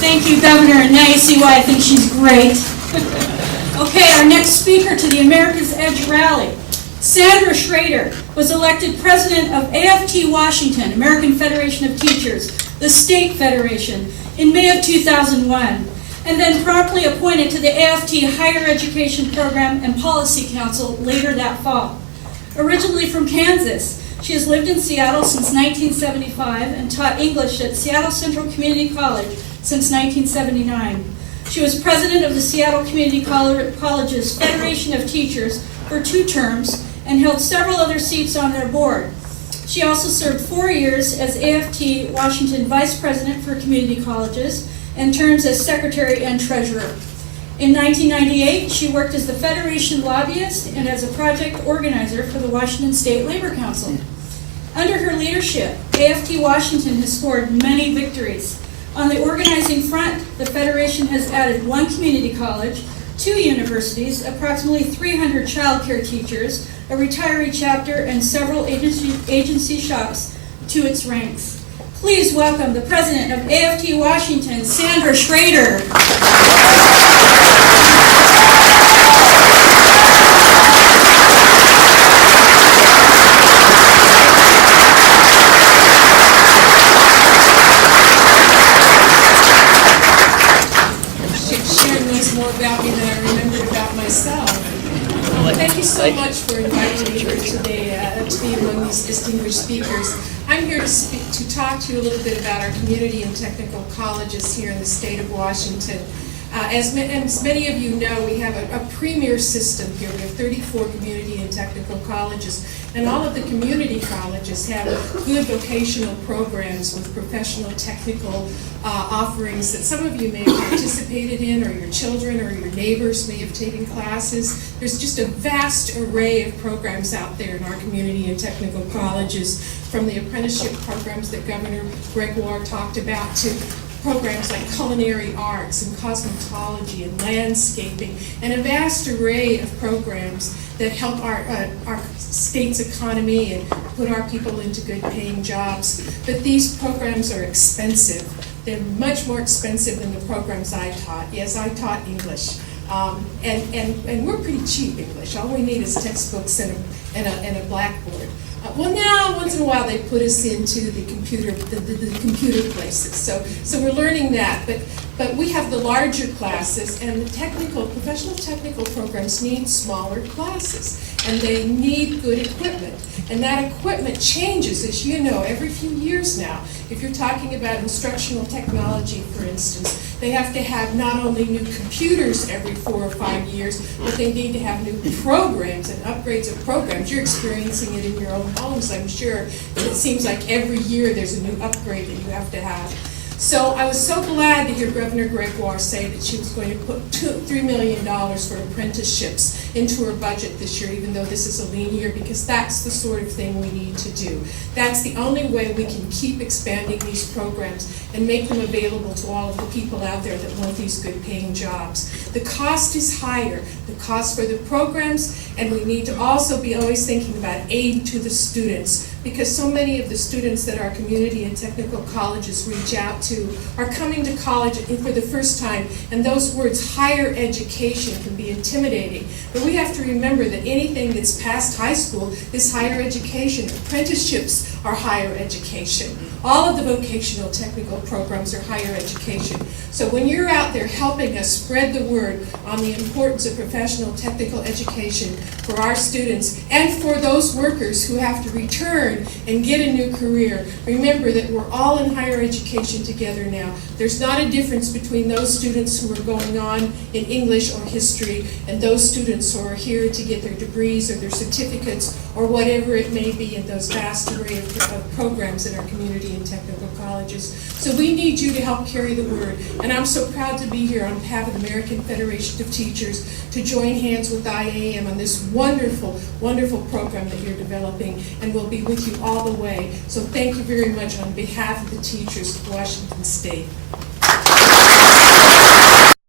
Thank you, Governor, and now you see why I think she's great. Okay, our next speaker to the America's Edge Rally. Sandra Schrader was elected president of AFT Washington, American Federation of Teachers, the state federation, in May of 2001, and then promptly appointed to the AFT Higher Education Program and Policy Council later that fall. Originally from Kansas, she has lived in Seattle since 1975 and taught English at Seattle Central Community College since 1979. She was president of the Seattle Community College's Federation of Teachers for 2 terms and held several other seats on their board. She also served 4 years as AFT Washington Vice President for Community Colleges and terms as Secretary and Treasurer. In 1998, she worked as the Federation lobbyist and as a project organizer for the Washington State Labor Council. Under her leadership, AFT Washington has scored many victories. On the organizing front, the Federation has added 1 community college, 2 universities, approximately 300 child care teachers, a retiree chapter, and several agency shops to its ranks. Please welcome the president of AFT Washington, Sandra Schrader. Sharon knows more about me than I remembered about myself. Thank you so much for inviting me here today to be among these distinguished speakers. I'm here to talk to you a little bit about our community and technical colleges here in the state of Washington. As many of you know, we have a premier system here. We have 34 community and technical colleges, and all of the community colleges have good vocational programs with professional technical offerings that some of you may have participated in, or your children or your neighbors may have taken classes. There's just a vast array of programs out there in our community and technical colleges, from the apprenticeship programs that Governor Gregoire talked about to programs like culinary arts and cosmetology and landscaping, and a vast array of programs that help our state's economy and put our people into good paying jobs. But these programs are expensive. They're much more expensive than the programs I taught. Yes, I taught English. And we're pretty cheap English. All we need is textbooks and a blackboard. Well, now once in a while they put us into the computer places. So we're learning that. But we have the larger classes, and the professional technical programs need smaller classes, and they need good equipment. And that equipment changes, as you know, every few years now. If you're talking about instructional technology, for instance, they have to have not only new computers every 4 or 5 years, but they need to have new programs and upgrades of programs. You're experiencing it in your own homes, I'm sure. And it seems like every year there's a new upgrade that you have to have. So I was so glad to hear Governor Gregoire say that she was going to put $3 million for apprenticeships into her budget this year, even though this is a lean year, because that's the sort of thing we need to do. That's the only way we can keep expanding these programs and make them available to all of the people out there that want these good paying jobs. The cost is higher, the cost for the programs, and we need to also be always thinking about aid to the students, because so many of the students that our community and technical colleges reach out to are coming to college for the first time, and those words, higher education, can be intimidating. But we have to remember that anything that's past high school is higher education. Apprenticeships are higher education. All of the vocational technical programs are higher education. So when you're out there helping us spread the word on the importance of professional technical education for our students and for those workers who have to return and get a new career, remember that we're all in higher education together now. There's not a difference between those students who are going on in English or history and those students who are here to get their degrees or their certificates or whatever it may be in those vast array of programs in our community and technical colleges. So we need you to help carry the word. And I'm so proud to be here on behalf of the American Federation of Teachers to join hands with IAM on this wonderful, wonderful program that you're developing, and we'll be with you all the way. So thank you very much on behalf of the teachers of Washington State.